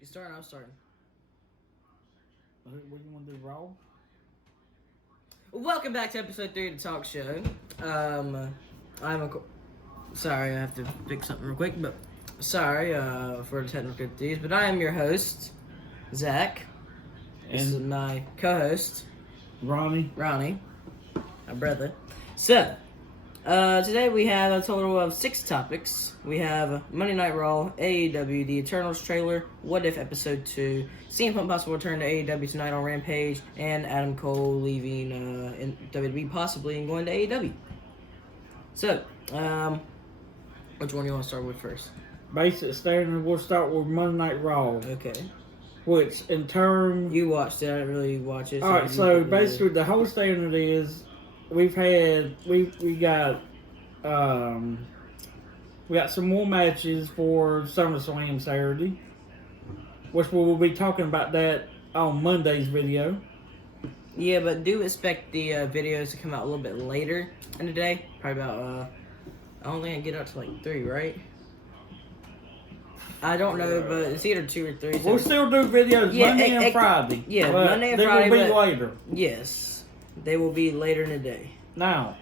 You starting? I'm starting. What do you want to do, Raw? Welcome back to episode 3 of the TalkShow. Sorry, I have to pick something real quick, but sorry for the technical difficulties. But I am your host, Zach. This is my co-host, Ronnie, my brother. So, today we have a total of 6 topics. We have Monday Night Raw, AEW, The Eternals trailer, What If Episode 2, CM Punk possible return to AEW tonight on Rampage, and Adam Cole leaving in WWE possibly and going to AEW. So, which one do you want to start with first? basic standard. We'll start with Monday Night Raw. Okay. Which, in turn, You watched it. I didn't really watch it. all right. So basically, the whole standard is we got some more matches for SummerSlam Saturday, which we will be talking about that on Monday's video. Yeah, but do expect the videos to come out a little bit later in the day. Probably about, I don't think I get up to like 3, right? I don't know, but it's either 2 or 3. We'll still do videos Monday and Friday. Yeah, but Monday and they Friday. will be later. Yes, they will be later in the day. Now,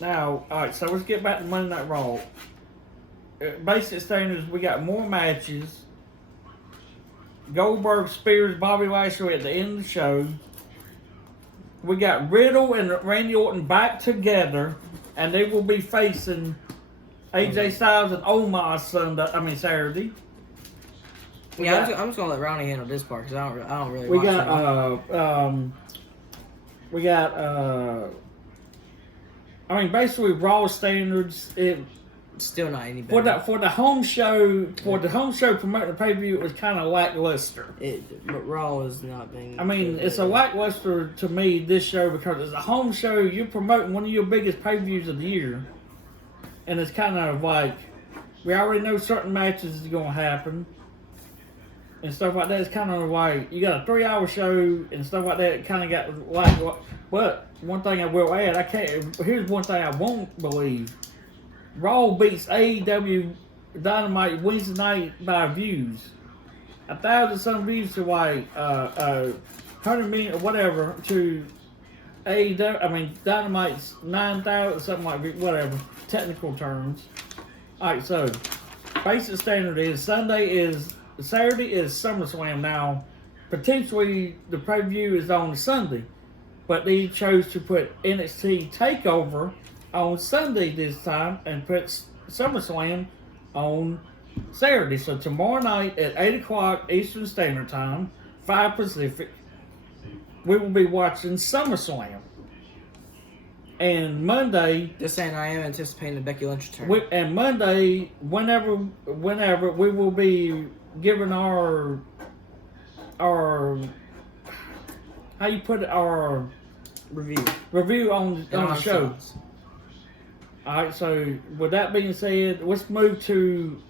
all right, so let's get back to Monday Night Raw. Basic standards, we got more matches. Goldberg spears Bobby Lashley at the end of the show. We got Riddle and Randy Orton back together, and they will be facing AJ Styles and Omos Saturday. Yeah, I'm just gonna let Ronnie handle this part because I don't really. Watch basically Raw standards. Still not any better. For the home show promoting the pay-per-view, it was kind of lackluster. But Raw is not being. It's a lackluster to me, this show, because it's a home show. You're promoting one of your biggest pay-per-views of the year, and it's kind of like we already know certain matches is going to happen and stuff like that. It's kind of like you got a 3-hour show and stuff like that. It kind of got like. But one thing I will add, here's one thing I won't believe. Raw beats AEW Dynamite Wednesday night by views. 1,000 some views to like 100 million or whatever to AEW. Dynamite's 9,000 something like whatever technical terms. All right, so basic standard is Saturday is SummerSlam now. Potentially the preview is on Sunday, but they chose to put NXT Takeover on Sunday this time and put SummerSlam on Saturday. So tomorrow night at 8 o'clock Eastern Standard Time, 5 Pacific, we will be watching SummerSlam. And Monday... Just saying, I am anticipating the Becky Lynch return. And Monday, whenever we will be giving our how you put it, our review on the show. Alright, so with that being said, let's move to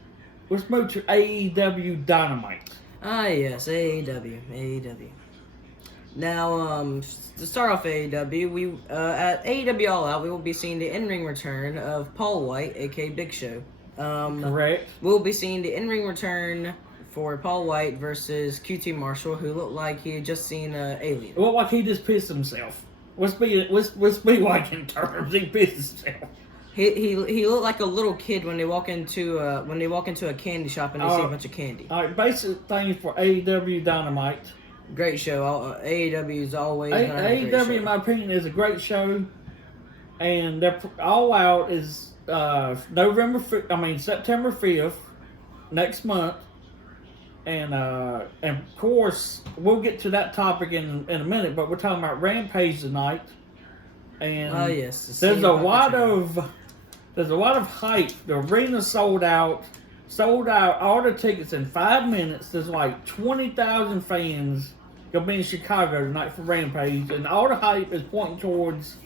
AEW Dynamite. Ah, yes, AEW. Now, to start off AEW, we at AEW All Out, we will be seeing the in-ring return of Paul White, aka Big Show. Correct. We'll be seeing the in-ring return for Paul White versus QT Marshall, who looked like he had just seen an alien. It looked like he just pissed himself. Let's be like in terms. He pissed himself. He looked like a little kid when they walk into a candy shop and they see a bunch of candy. All right, basic things for AEW Dynamite. Great show. AEW is always AEW, in my opinion, is a great show, and they're All Out is September 5th next month, and of course we'll get to that topic in a minute. But we're talking about Rampage tonight, and yes, there's a lot of hype. The arena sold out. All the tickets in 5 minutes. There's like 20,000 fans gonna be in Chicago tonight for Rampage, and all the hype is pointing towards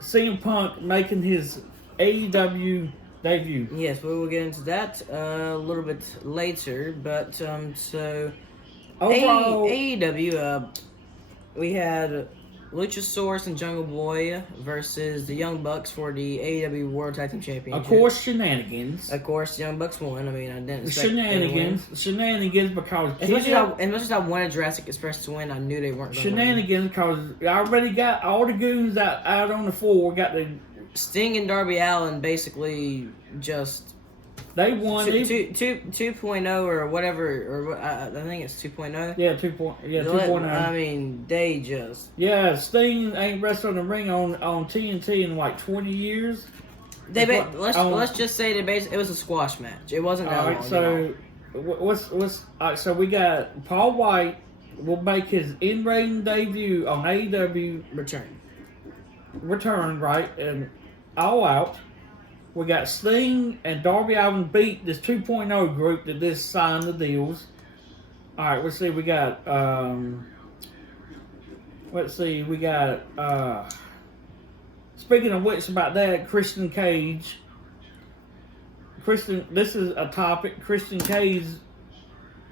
CM Punk making his AEW debut. Yes, we will get into that a little bit later. But so overall, AEW, we had Luchasaurus and Jungle Boy versus the Young Bucks for the AEW World Tag Team Championship. Of course, shenanigans. Of course, Young Bucks won. I mean, I didn't expect Shenanigans because as much as I wanted Jurassic Express to win, I knew they weren't going to win. Shenanigans because I already got all the goons out on the floor. Got the Sting and Darby Allin basically just... They won 2.0 or whatever, or I think it's 2.0. Yeah, 2.0. I mean, they just... Yeah, Sting ain't wrestled in the ring on TNT in like 20 years. Let's just say it was a squash match. It wasn't that long. So we got Paul White will make his in-ring debut on AEW Return, right, and All Out. We got Sting and Darby Allin beat this 2.0 group that just signed the deals. All right, let's see. We got speaking of which, about that, Christian Cage. This is a topic. Christian Cage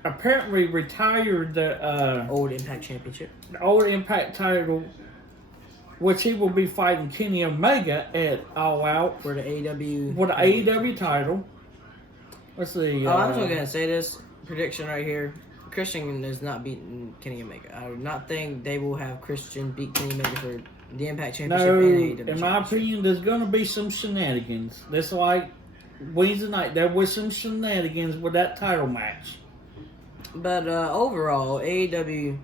apparently retired the Old Impact Championship. The Old Impact title, which he will be fighting Kenny Omega at All Out for the AEW. For the AEW title. Let's see. I'm just going to say this prediction right here. Christian is not beating Kenny Omega. I do not think they will have Christian beat Kenny Omega for the Impact Championship and AEW in my opinion, there's going to be some shenanigans. That's like Wednesday night. There was some shenanigans with that title match. But overall, AEW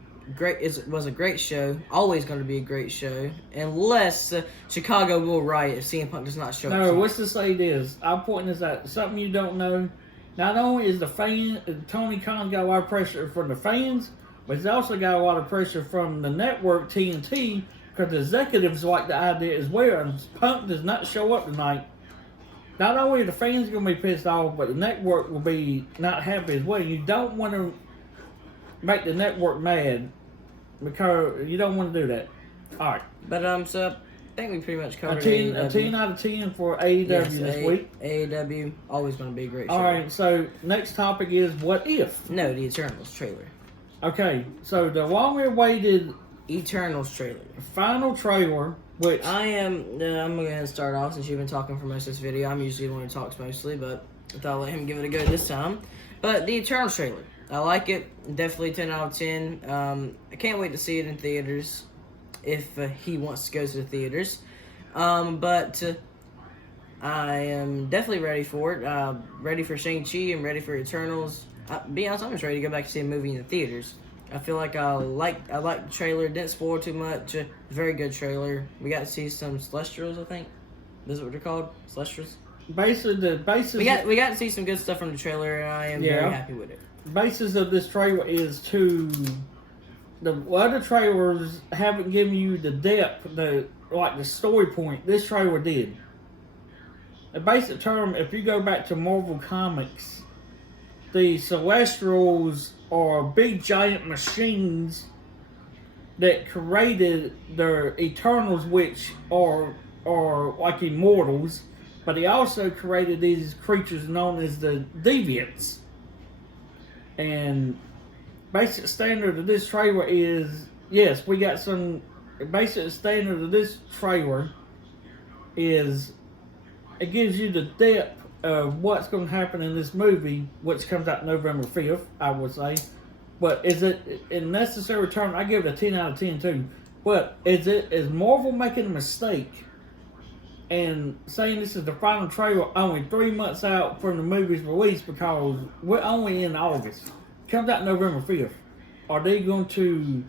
was a great show. Always going to be a great show, unless Chicago will riot if CM Punk does not show up. No, let's just say this. I'm pointing this out. Something you don't know. Not only is Tony Khan got a lot of pressure from the fans, but he's also got a lot of pressure from the network TNT because the executives like the idea as well. And Punk does not show up tonight. Not only are the fans going to be pissed off, but the network will be not happy as well. You don't want to make the network mad because you don't want to do that. All right. But so I think we pretty much covered a 10 out of 10 for AEW this week. AEW, always going to be a great show. All right, so next topic is What If? No, the Eternals trailer. Okay, so the long-awaited Eternals trailer. Final trailer, which... I'm going to start off since you've been talking for most of this video. I'm usually the one who talks mostly, but I thought I'll let him give it a go this time. But the Eternals trailer. I like it. Definitely 10 out of 10. I can't wait to see it in theaters if he wants to go to the theaters. But I am definitely ready for it. Ready for Shang-Chi and ready for Eternals. Be honest, I'm just ready to go back to see a movie in the theaters. I feel like I like the trailer. Didn't spoil too much. Very good trailer. We got to see some Celestials, I think. This is what they're called? Celestials? We got to see some good stuff from the trailer, and I am very happy with it. Basis of this trailer is the other trailers haven't given you the depth, the story point. This trailer did. A basic term, if you go back to Marvel Comics, the Celestials are big giant machines that created the Eternals, which are like immortals, but he also created these creatures known as the Deviants. And basic standard of this trailer is, yes, we got some basic standard of this trailer is it gives you the depth of what's going to happen in this movie, which comes out November 5th, I would say. But is it in necessary term? I give it a 10 out of 10 too. But is Marvel making a mistake and saying this is the final trailer only 3 months out from the movie's release because we're only in August? Comes out November 5th. Are they going to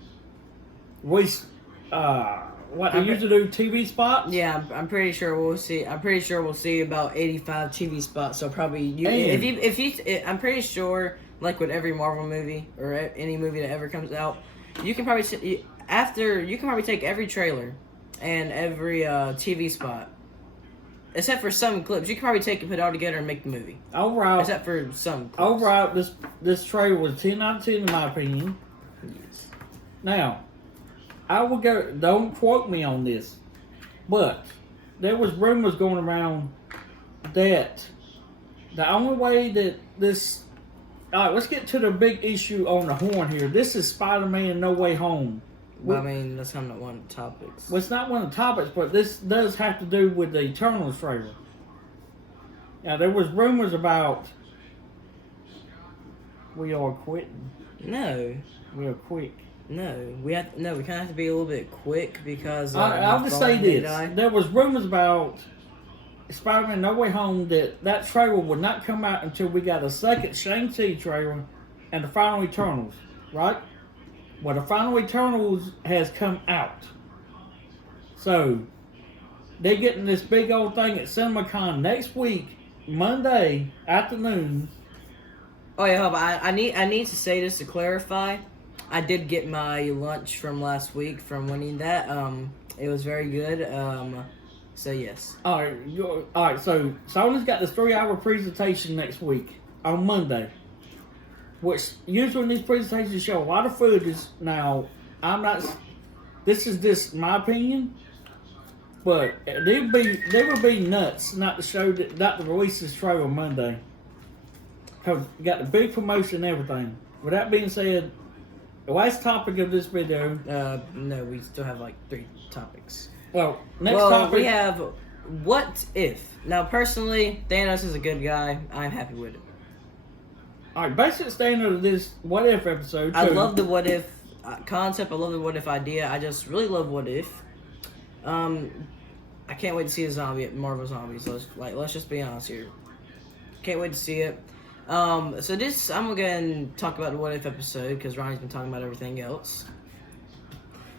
waste what they usually do, TV spots? Yeah, I'm pretty sure we'll see. I'm pretty sure we'll see about 85 TV spots. So probably I'm pretty sure, like with every Marvel movie or any movie that ever comes out, you can probably take every trailer and every TV spot, except for some clips. You can probably take and put it all together and make the movie. Overall, except for some clips. Overall, this trailer was 10 out of 10 in my opinion. Yes. Now, I will go. Don't quote me on this, but there was rumors going around that the only way that this. All right, let's get to the big issue on the horn here. This is Spider-Man No Way Home. Well, I mean, that's kind of not one of the topics. Well, it's not one of the topics, but this does have to do with the Eternals trailer. Now, there was rumors about we are quitting. No. We are quick. No, we kind of have to be a little bit quick because I'll just say this: there was rumors about Spider-Man: No Way Home that trailer would not come out until we got a second Shang-Chi trailer and the final Eternals, right? Well, the final Eternals has come out, so they're getting this big old thing at CinemaCon next week, Monday afternoon. Oh yeah, hold on. I need to say this to clarify. I did get my lunch from last week from winning that. It was very good. So yes. All right. So Sony's got this 3-hour presentation next week on Monday, which usually these presentations show a lot of footage. Now, I'm not. This is just my opinion, but they would be nuts not to release this trailer on Monday, because you got the big promotion and everything. With that being said, the last topic of this video. No, we still have like 3 topics. Well, next topic. We have what if. Now, personally, Thanos is a good guy. I'm happy with it. Alright, basic standard of this what if episode. I love the what if concept. I love the what if idea. I just really love what if. I can't wait to see the Marvel zombies. Let's just be honest here. Can't wait to see it. So this, I'm going to talk about the what if episode because Ronnie's been talking about everything else.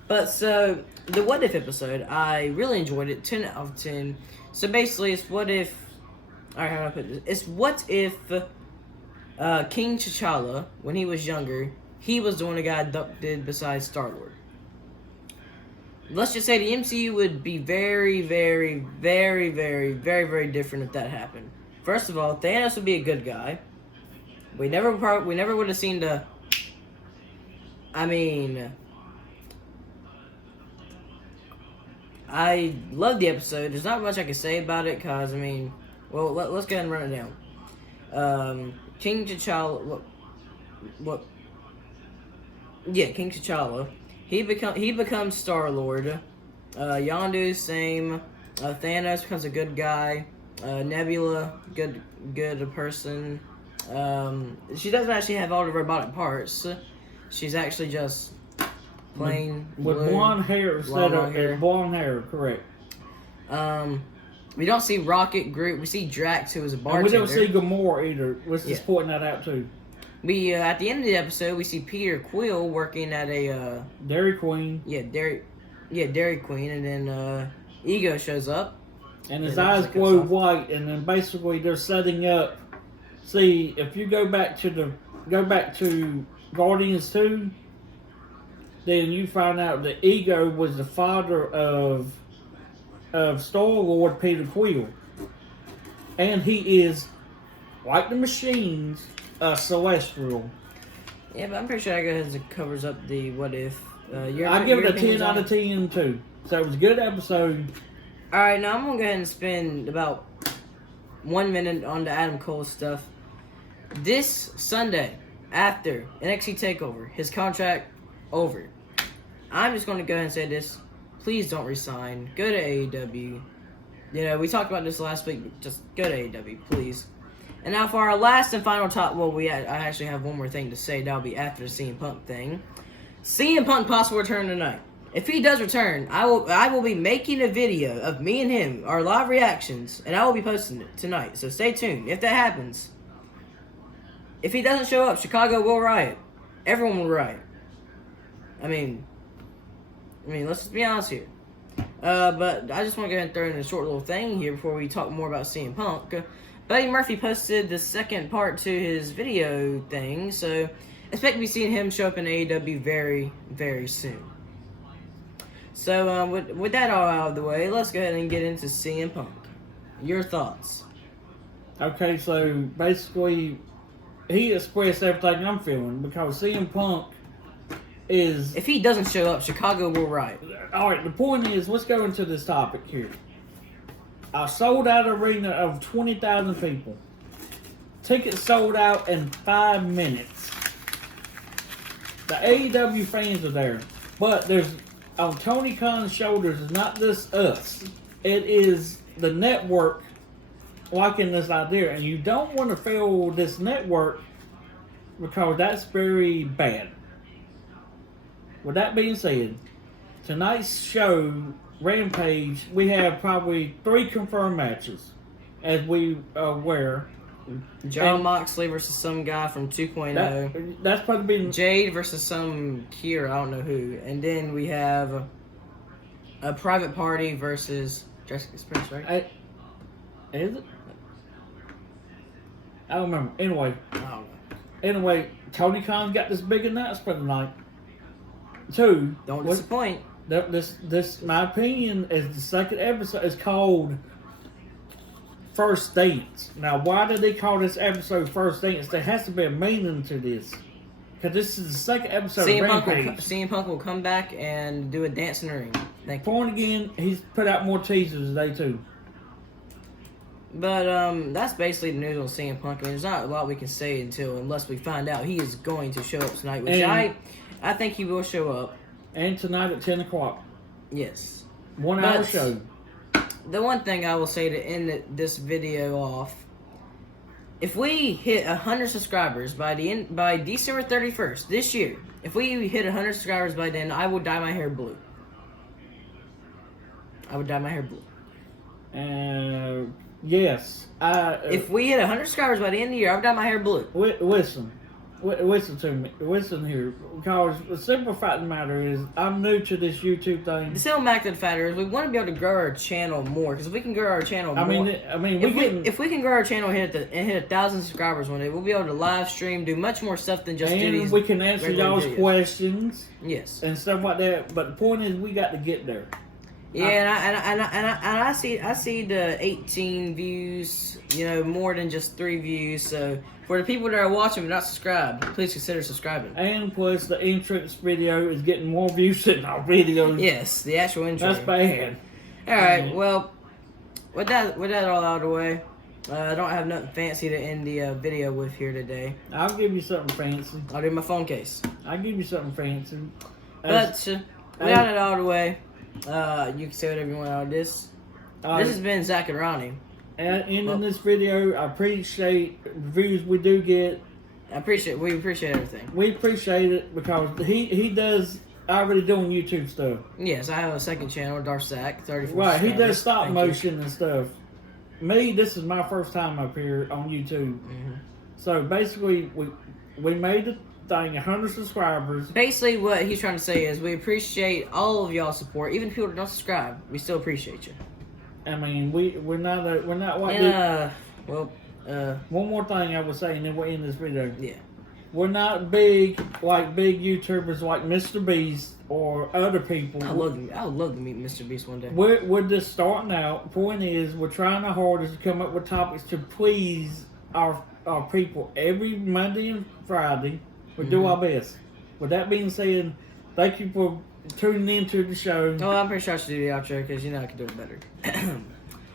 But so, the what if episode, I really enjoyed it, 10 out of 10. So basically, it's what if, alright, how do I put this? It's what if King T'Challa, when he was younger, he was the one that got abducted besides Star-Lord. Let's just say the MCU would be very, very, very, very, very, very different if that happened. First of all, Thanos would be a good guy. We never would have seen the. I love the episode. There's not much I can say about it because let's go ahead and run it down. King T'Challa. What? Yeah, King T'Challa. He becomes Star-Lord. Yondu, same. Thanos becomes a good guy. Nebula, good person. She doesn't actually have all the robotic parts. She's actually just plain with blue, blonde hair instead of blonde hair, correct. We don't see Rocket, Groot. We see Drax, who is a bartender. And we don't see Gamora either. Let's just pointing that out too. We at the end of the episode, we see Peter Quill working at a Dairy Queen. Yeah, Dairy Queen, and then Ego shows up. And his eyes glow white, and then basically they're setting up. See, if you go back to Guardians 2, then you find out that Ego was the father of Star-Lord Peter Quill, and he is, like the machines, a Celestial. Yeah, but I'm pretty sure that covers up the what if. I give it a 10 out of 10 too. So it was a good episode. Alright, now I'm going to go ahead and spend about 1 minute on the Adam Cole stuff. This Sunday, after NXT TakeOver, his contract over. I'm just going to go ahead and say this. Please don't resign. Go to AEW. You know, we talked about this last week. Just go to AEW, please. And now for our last and final top. Well, I actually have one more thing to say. That'll be after the CM Punk thing. CM Punk possible return tonight. If he does return, I will be making a video of me and him, our live reactions, and I will be posting it tonight. So stay tuned. If that happens, if he doesn't show up, Chicago will riot. Everyone will riot. I mean, let's just be honest here. But I just want to go ahead and throw in a short little thing here before we talk more about CM Punk. Buddy Murphy posted the second part to his video thing, so expect to be seeing him show up in AEW very, very soon. So, with that all out of the way, let's go ahead and get into CM Punk. Your thoughts? Okay, so basically, he expressed everything I'm feeling because CM Punk is... If he doesn't show up, Chicago will riot. Alright, the point is, let's go into this topic here. A sold-out arena of 20,000 people. Tickets sold out in 5 minutes. The AEW fans are there. But there's on Tony Khan's shoulders is not just us. It is the network liking this idea, and you don't want to fail this network because that's very bad. With that being said, tonight's show, Rampage, we have probably 3 confirmed matches, as we are aware. John Moxley versus some guy from 2.0. That's probably been Jade versus some Kier, I don't know who. And then we have a Private Party versus Jessica Express, right? Is it? I don't remember. Anyway. I don't know. Anyway, Tony Khan got this big announcement tonight. 2. Don't disappoint. This, my opinion, is the second episode is called First Dance. Now, why did they call this episode First Dance? There has to be a meaning to this. Because this is the second episode of Rampage. CM Punk will come back and do a dance in the ring. Thank you. Point again, he's put out more teasers today, too. But that's basically the news on CM Punk. I mean, there's not a lot we can say unless we find out he is going to show up tonight, which I think he will show up. And tonight at 10 o'clock. Yes. 1 hour show. The one thing I will say to end this video off, if we hit 100 subscribers by December 31st this year, if we hit 100 subscribers by then, I will dye my hair blue. I would dye my hair blue. Yes. If we hit 100 subscribers by the end of the year, I would dye my hair blue. Listen to me. Listen here. Because the simple fact of the matter is, I'm new to this YouTube thing. The simple fact of the matter is, we want to be able to grow our channel more. Because if we can grow our channel more, if we can grow our channel and hit 1,000 subscribers one day, we'll be able to live stream, do much more stuff than just do these. And we can answer y'all's questions. Yes. And stuff like that. But the point is, we got to get there. Yeah, and I see the 18 views, more than just 3 views. So for the people that are watching but not subscribed, please consider subscribing. And plus, the entrance video is getting more views than our video. Yes, the actual intro. That's bad. All right, well, with that all out of the way, I don't have nothing fancy to end the video with here today. I'll give you something fancy. I'll do my phone case. I'll give you something fancy. But without it all the way, you can say whatever you want out of this. This has been Zach and Ronnie. And in this video, I appreciate the views we do get. We appreciate everything. We appreciate it because he does already doing YouTube stuff. Yes, I have a second channel, Darth Zach, 34. Right, he does stop motion and stuff. Me, this is my first time up here on YouTube. Mm-hmm. So basically, we made the thing 100 subscribers. Basically, what he's trying to say is we appreciate all of y'all's support, even people that don't subscribe. We still appreciate you. I mean, we're not like. One more thing I would say, and then we'll end this video. Yeah. We're not big YouTubers like Mr. Beast or other people. I would love to meet Mr. Beast one day. We're just starting out. Point is, we're trying our hardest to come up with topics to please our people every Monday and Friday. We do our best. With that being said, thank you for tuning into the show. Oh, I'm pretty sure I should do the outro because I can do it better.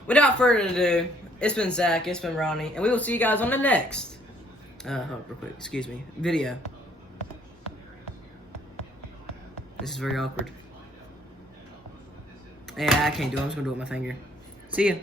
Without further ado, it's been Zach, it's been Ronnie, and we will see you guys on the next. Hold on real quick, excuse me. Video. This is very awkward. Yeah, I can't do it. I'm just gonna do it with my finger. See ya.